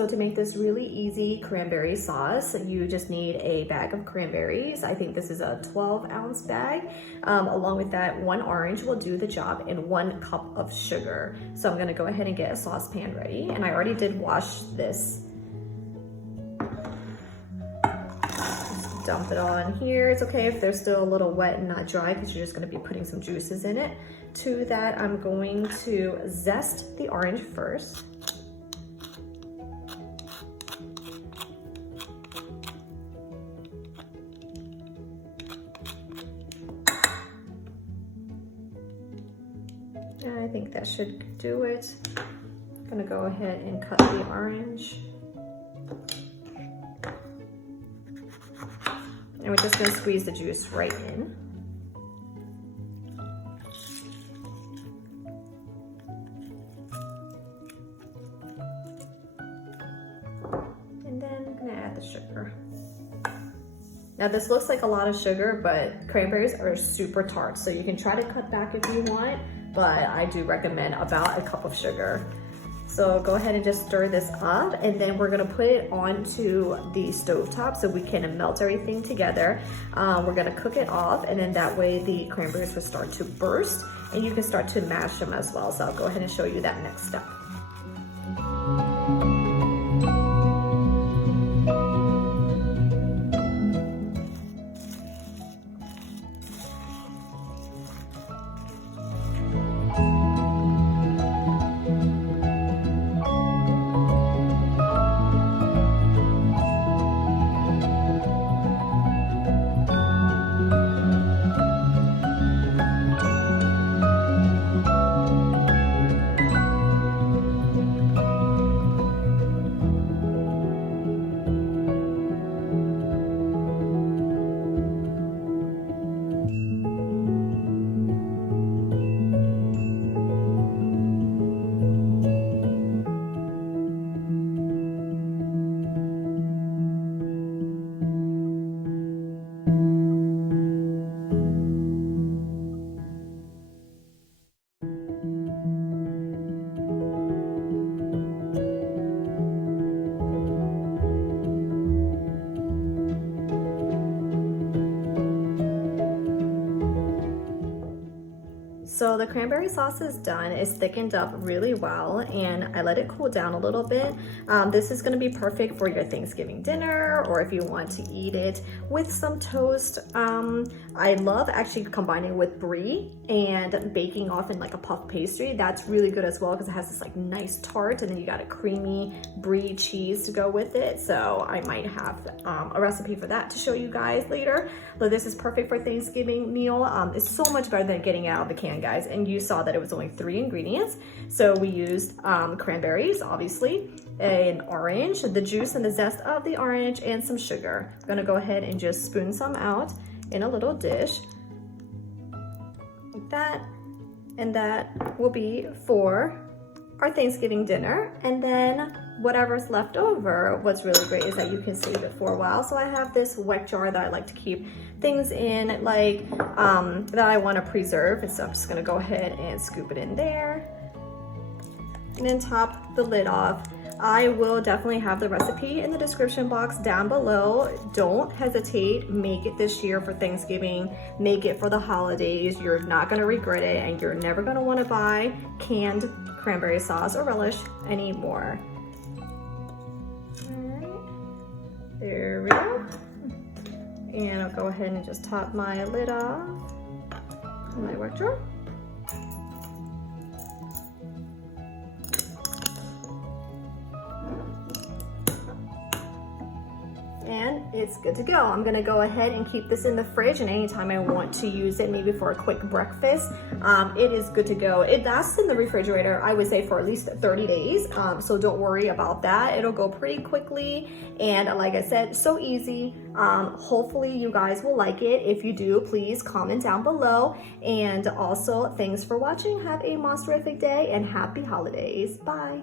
So to make this really easy cranberry sauce, you just need a bag of cranberries. I think this is a 12-ounce bag. Along with that, 1 orange will do the job, and 1 cup of sugar. So I'm gonna go ahead and get a saucepan ready. And I already did wash this. Just dump it all in here. It's okay if they're still a little wet and not dry, because you're just gonna be putting some juices in it. To that, I'm going to zest the orange first. And I think that should do it. I'm gonna go ahead and cut the orange. And we're just gonna squeeze the juice right in. And then I'm gonna add the sugar. Now this looks like a lot of sugar, but cranberries are super tart, so you can try to cut back if you want, but I do recommend about a cup of sugar. So go ahead and just stir this up, and then we're gonna put it onto the stovetop so we can melt everything together. We're gonna cook it off, and then that way the cranberries will start to burst, and you can start to mash them as well. So I'll go ahead and show you that next step. So the cranberry sauce is done. It's thickened up really well, and I let it cool down a little bit. This is gonna be perfect for your Thanksgiving dinner, or if you want to eat it with some toast. I love actually combining with brie and baking off in like a puff pastry. That's really good as well, because it has this like nice tart, and then you got a creamy brie cheese to go with it. So I might have a recipe for that to show you guys later. But this is perfect for Thanksgiving meal. It's so much better than getting it out of the can, guys. And you saw that it was only 3 ingredients. So we used cranberries, obviously, an orange, the juice and the zest of the orange, and some sugar. I'm gonna go ahead and just spoon some out in a little dish, like that. And that will be for our Thanksgiving dinner. And then whatever's left over, what's really great is that you can save it for a while. So I have this wet jar that I like to keep things in, like that I want to preserve, and so I'm just gonna go ahead and scoop it in there, and then top the lid off. I will definitely have the recipe in the description box down below. Don't hesitate, make it this year for Thanksgiving, make it for the holidays. You're not gonna regret it, and you're never gonna want to buy canned cranberry sauce or relish anymore. All right, there we go. And I'll go ahead and just top my lid off my wet jar. And it's good to go. I'm gonna go ahead and keep this in the fridge, and anytime I want to use it, maybe for a quick breakfast, it is good to go. It lasts in the refrigerator, I would say, for at least 30 days. So don't worry about that. It'll go pretty quickly. And like I said, so easy. Hopefully you guys will like it. If you do, please comment down below. And also, thanks for watching. Have a monster-ific day and happy holidays. Bye.